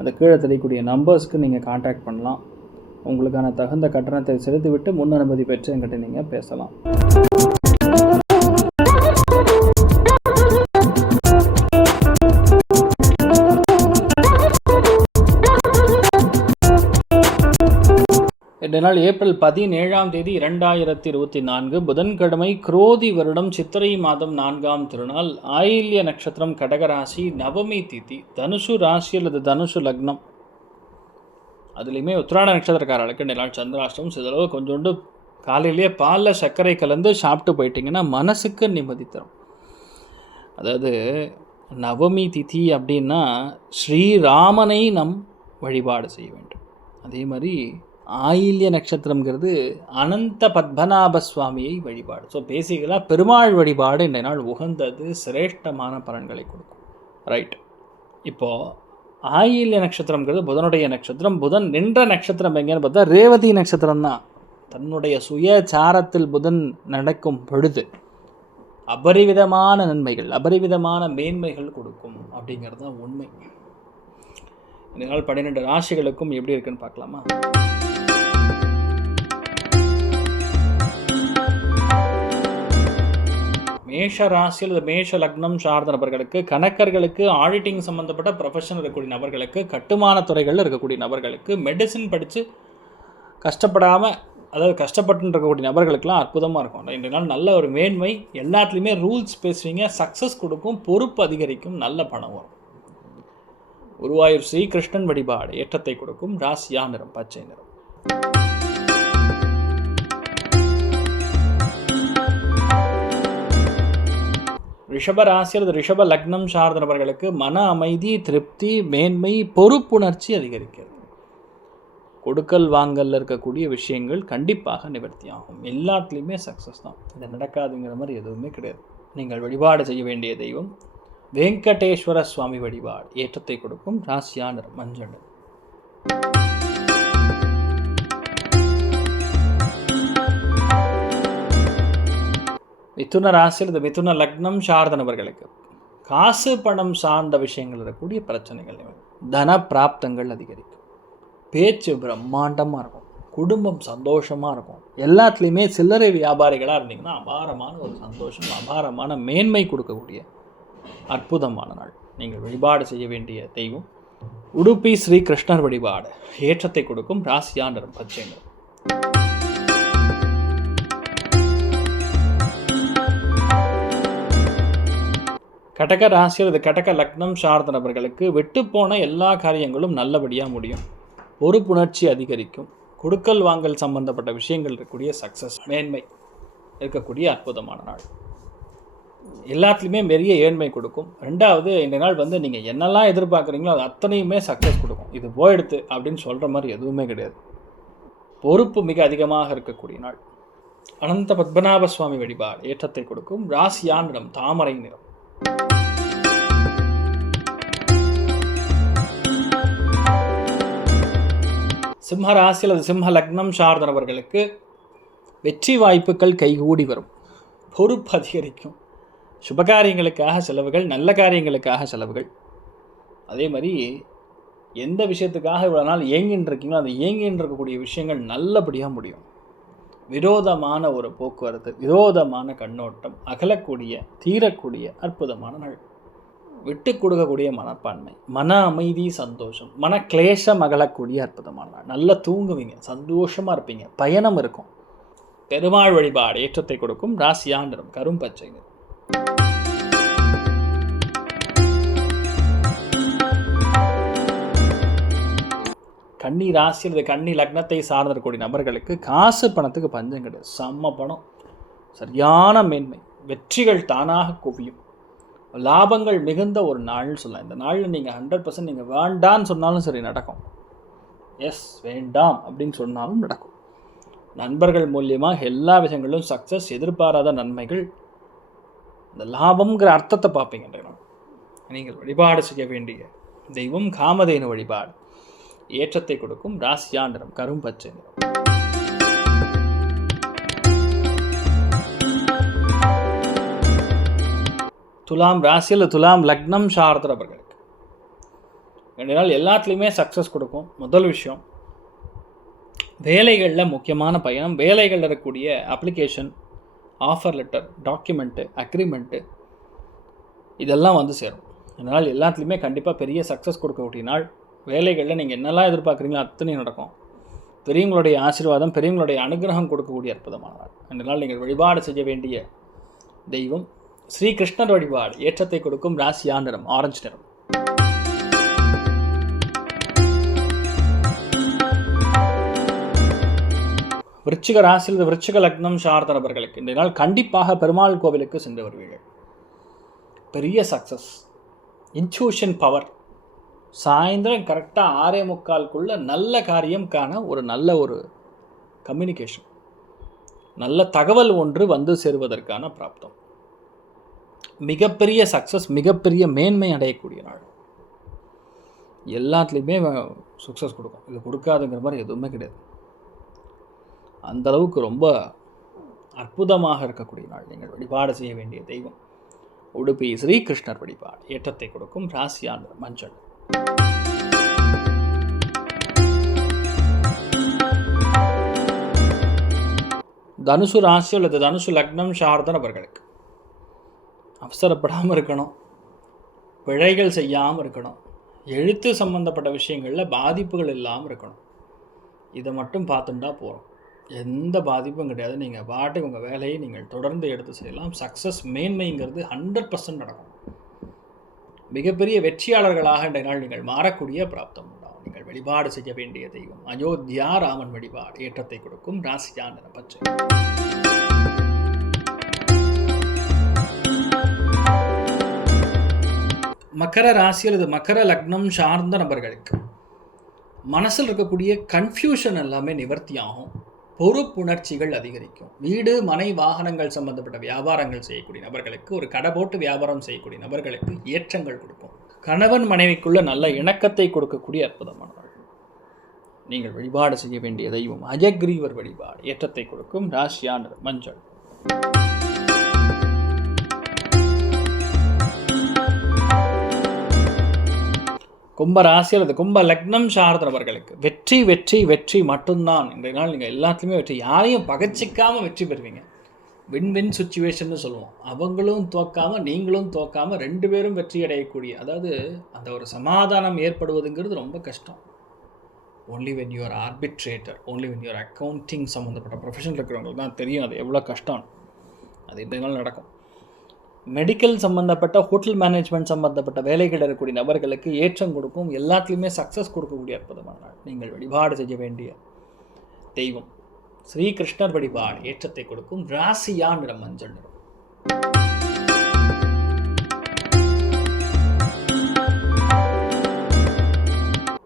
அந்த கீழே தெரியக்கூடிய நம்பர்ஸ்க்கு நீங்கள் காண்டாக்ட் பண்ணலாம். உங்களுக்கான தகுந்த கட்டணத்தை செலுத்திவிட்டு முன் அனுமதி பெற்று என்கிட்ட நீங்கள் பேசலாம். இன்றைய நாள் ஏப்ரல் பதினேழாம் தேதி இரண்டாயிரத்தி இருபத்தி நான்கு புதன்கிழமை குரோதி வருடம் சித்திரை மாதம் நான்காம் திருநாள் ஆயில்ய நட்சத்திரம் கடகராசி நவமி திதி தனுசு ராசி அல்லது தனுசு லக்னம். அதுலேயுமே உத்திராட நட்சத்திரக்காரர்களுக்கு இந்த நாள் சந்திராஷ்டம் சிதளவு கொஞ்சோண்டு காலையிலேயே பாலில் சர்க்கரை கலந்து சாப்பிட்டு போயிட்டீங்கன்னா மனசுக்கு நிம்மதி தரும். அதாவது நவமி திதி அப்படின்னா ஸ்ரீராமனை நம் வழிபாடு செய்ய வேண்டும். அதே மாதிரி ஆயில்ய நட்சத்திரம்ங்கிறது அனந்த பத்மநாப சுவாமியை வழிபாடு. ஸோ பேசிக்கலாக பெருமாள் வழிபாடு இந்த நாள் உகந்தது சிரேஷ்டமான பலன்களை கொடுக்கும். ரைட் இப்போது ஆயில்ய நட்சத்திரம்ங்கிறது புதனுடைய நட்சத்திரம். புதன் நின்ற நட்சத்திரம் எங்கேன்னு பார்த்தா ரேவதி நட்சத்திரம் தான் தன்னுடைய சுய சாரத்தில் புதன் நடக்கும் பொழுது அபரிவிதமான நன்மைகள் அபரிவிதமான மேன்மைகள் கொடுக்கும் அப்படிங்கிறது தான் உண்மை. இந்த நாள் பன்னிரெண்டு ராசிகளுக்கும் எப்படி இருக்குன்னு பார்க்கலாமா? மேஷ ராசி அல்லது மேஷ லக்னம் சார்ந்த நபர்களுக்கு கணக்கர்களுக்கு ஆடிட்டிங் சம்மந்தப்பட்ட ப்ரொஃபஷன் இருக்கக்கூடிய நபர்களுக்கு கட்டுமான துறைகளில் இருக்கக்கூடிய நபர்களுக்கு மெடிசின் படித்து கஷ்டப்படாமல் அதாவது கஷ்டப்பட்டு இருக்கக்கூடிய நபர்களுக்கெல்லாம் அற்புதமாக இருக்கும். இன்றைய நாள் நல்ல ஒரு மேன்மை எல்லாத்துலேயுமே ரூல்ஸ் பேசுவீங்க சக்ஸஸ் கொடுக்கும் பொறுப்பு அதிகரிக்கும் நல்ல பணம் வரும். குருவாயூர் ஸ்ரீகிருஷ்ணன் வழிபாடு ஏற்றத்தை கொடுக்கும் ராசியா நிறம் பச்சை நிறம். ரிஷபராசி அல்லது ரிஷப லக்னம் சார்ந்தவர்களுக்கு மன அமைதி திருப்தி மேன்மை பொறுப்புணர்ச்சி அதிகரிக்கிறது. கொடுக்கல் வாங்கல்ல இருக்கக்கூடிய விஷயங்கள் கண்டிப்பாக நிவர்த்தி ஆகும். எல்லாத்துலேயுமே சக்ஸஸ் தான். இது நடக்காதுங்கிற மாதிரி எதுவுமே கிடையாது. நீங்கள் வழிபாடு செய்ய வேண்டிய தெய்வம். வெங்கடேஸ்வர சுவாமி வழிபாடு ஏற்றத்தை கொடுக்கும் ராசியான மஞ்சள். மிதுன ராசியில் இந்த மிதுன லக்னம் சார்ந்த நபர்களுக்கு காசு பணம் சார்ந்த விஷயங்கள் இருக்கக்கூடிய பிரச்சனைகள் தன பிராப்தங்கள் அதிகரிக்கும். பேச்சு பிரம்மாண்டமாக இருக்கும். குடும்பம் சந்தோஷமாக இருக்கும். எல்லாத்துலேயுமே சில்லறை வியாபாரிகளாக இருந்தீங்கன்னா அபாரமான ஒரு சந்தோஷம் அபாரமான மேன்மை கொடுக்கக்கூடிய அற்புதமான நாள். நீங்கள் வழிபாடு செய்ய வேண்டிய தெய்வம். உடுப்பி ஸ்ரீ கிருஷ்ணர் வழிபாடு. ஏற்றத்தை கொடுக்கும் ராசியாண்டரும் பச்சைங்கள் கடக ராசி அல்லது கடக லக்னம் சார்ந்த நபர்களுக்கு வெட்டுப்போன எல்லா காரியங்களும் நல்லபடியாக முடியும். பொறுப்புணர்ச்சி அதிகரிக்கும். கொடுக்கல் வாங்கல் சம்பந்தப்பட்ட விஷயங்கள் இருக்கக்கூடிய சக்ஸஸ் மேன்மை இருக்கக்கூடிய அற்புதமான நாள். எல்லாத்துலேயுமே பெரிய ஏழ்மை கொடுக்கும். ரெண்டாவது இந்த நாள் வந்து நீங்கள் என்னெல்லாம் எதிர்பார்க்குறீங்களோ அது அத்தனையுமே சக்ஸஸ் கொடுக்கும். இது போயிடுத்து அப்படின்னு சொல்கிற மாதிரி எதுவுமே கிடையாது. பொறுப்பு மிக அதிகமாக இருக்கக்கூடிய நாள். அனந்த பத்மநாப சுவாமி வழிபாடு ஏற்றத்தை கொடுக்கும். ராசியான் நிறம் தாமரை நிறம். சிம்ம ராசி அல்லது சிம்ம லக்னம் சார்ந்தவர்களுக்கு வெற்றி வாய்ப்புகள் கைகூடி வரும். பொறுப்பு அதிகரிக்கும். சுபகாரியங்களுக்காக செலவுகள் நல்ல காரியங்களுக்காக செலவுகள். அதே மாதிரி எந்த விஷயத்துக்காக இவ்வளோ நாள் இயங்கின்னு இருக்கீங்களோ அந்த இயங்கின்னு இருக்கக்கூடிய விஷயங்கள் நல்லபடியாக முடியும். விரோதமான ஒரு போக்குவரத்து விரோதமான கண்ணோட்டம் அகலக்கூடிய தீரக்கூடிய அற்புதமான நாள். விட்டு கொடுக்கக்கூடிய மனப்பான்மை மன அமைதி சந்தோஷம் மன கிளேஷம் அகலக்கூடிய அற்புதமான நாள். நல்லா தூங்குவீங்க சந்தோஷமாக இருப்பீங்க பயணம் இருக்கும். பெருமாள் வழிபாடு ஏற்றத்தை கொடுக்கும் ராசியா கரும்பச்சை கண்ணி ராசியில் இந்த கன்னி கன்னி லக்னத்தை சார்ந்திருக்கக்கூடிய நபர்களுக்கு காசு பணத்துக்கு பஞ்சம் கிடையாது. செம்ம பணம். சரியான மேன்மை. வெற்றிகள் தானாக குவியும். லாபங்கள் மிகுந்த ஒரு நாள்னு சொல்லலாம். இந்த நாளில் நீங்கள் ஹண்ட்ரட் பர்சன்ட் நீங்கள் வேண்டான்னு சொன்னாலும் சரி நடக்கும். எஸ் வேண்டாம் அப்படின்னு சொன்னாலும் நடக்கும். நண்பர்கள் மூலியமாக எல்லா விஷயங்களிலும் சக்ஸஸ் எதிர்பாராத நன்மைகள் இந்த லாபம்ங்கிற அர்த்தத்தை பார்ப்பீங்க நீங்கள் வழிபாடு செய்ய வேண்டிய தெய்வம் காமதேனு வழிபாடு. ஏற்றத்தை கொடுக்கும் ராசியா நிறம் கரும்பச்சை நிறம். துலாம் ராசியில் துலாம் லக்னம் சார்ந்தவர்களுக்கு. ரெண்டு நாள் எல்லாத்துலேயுமே சக்ஸஸ் கொடுக்கும். முதல் விஷயம் வேலைகளில் முக்கியமான பயணம். வேலைகளில் இருக்கக்கூடிய application offer letter document agreement இதெல்லாம் வந்து சேரும். அதனால் எல்லாத்துலேயுமே கண்டிப்பாக பெரிய சக்ஸஸ் கொடுக்கக்கூடிய நாள் வேலைகளில் நீங்கள் என்னெல்லாம் எதிர்பார்க்குறீங்களோ அத்தனையும் நடக்கும். பெரியவங்களுடைய ஆசீர்வாதம் பெரியவங்களுடைய அனுகிரகம் கொடுக்கக்கூடிய அற்புதமான நாள் நாள் நீங்கள் வழிபாடு செய்ய வேண்டிய தெய்வம் ஸ்ரீகிருஷ்ணர் வழிபாடு ஏற்றத்தை கொடுக்கும் ராசியா நிறம் ஆரஞ்சு நிறம். விருச்சிக ராசியில் விருச்சிக லக்னம் சார்ந்தவர்களுக்கு இந்த நாள் கண்டிப்பாக பெருமாள் கோவிலுக்கு சென்று வருவீர்கள். பெரிய சக்ஸஸ் இன்ட்யூஷன் பவர் சாயந்தரம் கரெக்டாக ஆறே முக்கால்குள்ளே நல்ல காரியம் காண ஒரு நல்ல ஒரு கம்யூனிகேஷன் நல்ல தகவல் ஒன்று வந்து சேருவதற்கான பிராப்தம். மிகப்பெரிய சக்ஸஸ் மிகப்பெரிய மேன்மை அடையக்கூடிய நாள். எல்லாத்துலேயுமே சக்ஸஸ் கொடுக்கும். இது கொடுக்காதுங்கிற மாதிரி எதுவுமே கிடையாது. அந்தளவுக்கு ரொம்ப அற்புதமாக இருக்கக்கூடிய நாள். நீங்கள் வழிபாடு செய்ய வேண்டிய தெய்வம். உடுப்பி ஸ்ரீகிருஷ்ணர் வழிபாடு. ஏற்றத்தை கொடுக்கும் ராசியான மஞ்சள். தனுசு ராசி அல்லது தனுசு லக்னம் சார்ந்த நபர்களுக்கு அவசரப்படாமல் இருக்கணும். பிழைகள் செய்யாமல் இருக்கணும். எழுத்து சம்பந்தப்பட்ட விஷயங்களில் பாதிப்புகள் இல்லாமல் இருக்கணும். இதை மட்டும் பார்த்துட்டா போகிறோம் எந்த பாதிப்பும் கிடையாது. நீங்கள் பாட்டுக்கு உங்கள் வேலையை நீங்கள் தொடர்ந்து எடுத்து செய்யலாம். சக்ஸஸ் மேன்மைங்கிறது ஹண்ட்ரட் பர்சன்ட் நடக்கும். மிகப்பெரிய வெற்றியாளர்களாக இன்றைய நாள் நீங்கள் மாறக்கூடிய பிராப்தம் உண்டாகும். நீங்கள் வழிபாடு செய்ய வேண்டிய தெய்வம். அயோத்தியா ராமன் வழிபாடு ஏற்றத்தை கொடுக்கும். ராசியான் என மக்கர ராசி அல்லது மக்கர லக்னம் சார்ந்த நபர்களுக்கு மனசில் இருக்கக்கூடிய கன்ஃபியூஷன் எல்லாமே நிவர்த்தியாகும் பொறுப்புணர்ச்சிகள் அதிகரிக்கும். வீடு மனை வாகனங்கள் சம்பந்தப்பட்ட வியாபாரங்கள் செய்யக்கூடிய நபர்களுக்கு ஒரு கடை போட்டு வியாபாரம் செய்யக்கூடிய நபர்களுக்கு ஏற்றங்கள் கொடுக்கும். கணவன் மனைவிக்குள்ள நல்ல இணக்கத்தை கொடுக்கக்கூடிய அற்புதமான நீங்கள் வழிபாடு செய்ய வேண்டிய தெய்வம் அஜக்ரீவர் வழிபாடு. ஏற்றத்தை கொடுக்கும். ராசியான மஞ்சள். கும்ப ராசி அல்லது கும்ப லக்னம் சார்ந்தவர்களுக்கு. வெற்றி வெற்றி வெற்றி மட்டும்தான். இன்றைய நாள் நீங்கள் எல்லாத்துலேயுமே வெற்றி. யாரையும் பகச்சிக்காமல் வெற்றி பெறுவீங்க. வின் வின் சுச்சுவேஷன்னு சொல்லுவோம். அவங்களும் தோக்காமல் நீங்களும் தோக்காமல் ரெண்டு பேரும் வெற்றி அடையக்கூடிய அதாவது அந்த ஒரு சமாதானம் ஏற்படுவதுங்கிறது ரொம்ப கஷ்டம். Only when you're arbitrator only when you're accounting சம்மந்தப்பட்ட ப்ரொஃபஷனில் இருக்கிறவங்களுக்கு தான் தெரியும் அது எவ்வளோ கஷ்டம் அது இன்றைய நாள் நடக்கும். மெடிக்கல் சம்மந்தப்பட்ட ஹோட்டல் மேனேஜ்மெண்ட் சம்மந்தப்பட்ட வேலைகள் இருக்கக்கூடிய நபர்களுக்கு ஏற்றம் கொடுக்கும் எல்லாத்துலேயுமே சக்ஸஸ் கொடுக்கக்கூடிய அற்புதமான நாள். நீங்கள் வழிபாடு செய்ய வேண்டிய தெய்வம். ஸ்ரீகிருஷ்ணர் வழிபாடு ஏற்றத்தை கொடுக்கும். ராசியா நிறம்? மஞ்சள் நிறம்.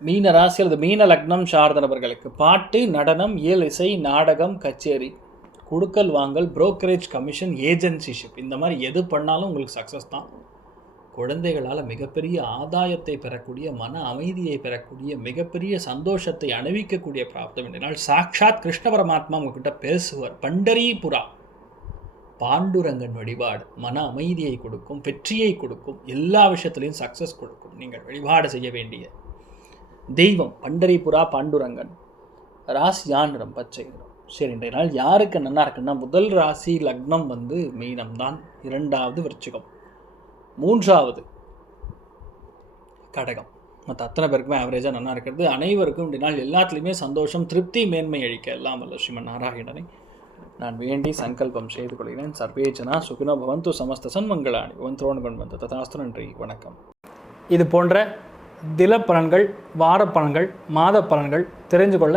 மீன ராசி அல்லது மீன லக்னம் சார்ந்த நபர்களுக்கு பாட்டு நடனம் இயல் இசை நாடகம் கச்சேரி. கொடுக்கல் வாங்கல் புரோக்கரேஜ் கமிஷன் ஏஜென்சிஷிப் இந்த மாதிரி எது பண்ணாலும் உங்களுக்கு சக்ஸஸ் தான். குழந்தைகளால் மிகப்பெரிய ஆதாயத்தை பெறக்கூடிய மன அமைதியை பெறக்கூடிய மிகப்பெரிய சந்தோஷத்தை அணிவிக்கக்கூடிய பிராப்தம் என்றால் சாக்ஷாத் கிருஷ்ண பரமாத்மா உங்ககிட்ட பேசுவார். பண்டரிபுரா பாண்டுரங்கன் வழிபாடு. மன அமைதியை கொடுக்கும் வெற்றியை கொடுக்கும் எல்லா விஷயத்துலையும் சக்ஸஸ் கொடுக்கும். நீங்கள் வழிபாடு செய்ய வேண்டிய தெய்வம் பண்டரிபுரா பாண்டுரங்கன். ராசியான் நிறம் பச்சை நிறம். சரி இன்றைய நாள் யாருக்கு நல்லா இருக்குன்னா முதல் ராசி லக்னம் வந்து மீனம் தான் இரண்டாவது விருச்சிகம். மூன்றாவது கடகம். மற்ற அத்தனை பேருக்குமே ஆவரேஜாக நல்லா இருக்கிறது. அனைவருக்கும் இன்றைய நாள் எல்லாத்துலேயுமே சந்தோஷம் திருப்தி மேன்மை அளிக்க. எல்லாம் வல்ல ஸ்ரீமன் நாராயணனை நான் வேண்டி சங்கல்பம் செய்து கொள்கிறேன். சர்வேஜனா சுகினோ பவந்து சமஸ்த சன்மங்களாணி பவந்தோடு கொண்டு வந்த ததாஸ்து நன்றி. வணக்கம். இது போன்ற தில பலன்கள் வார பலன்கள் மாத பலன்கள் தெரிஞ்சு கொள்ள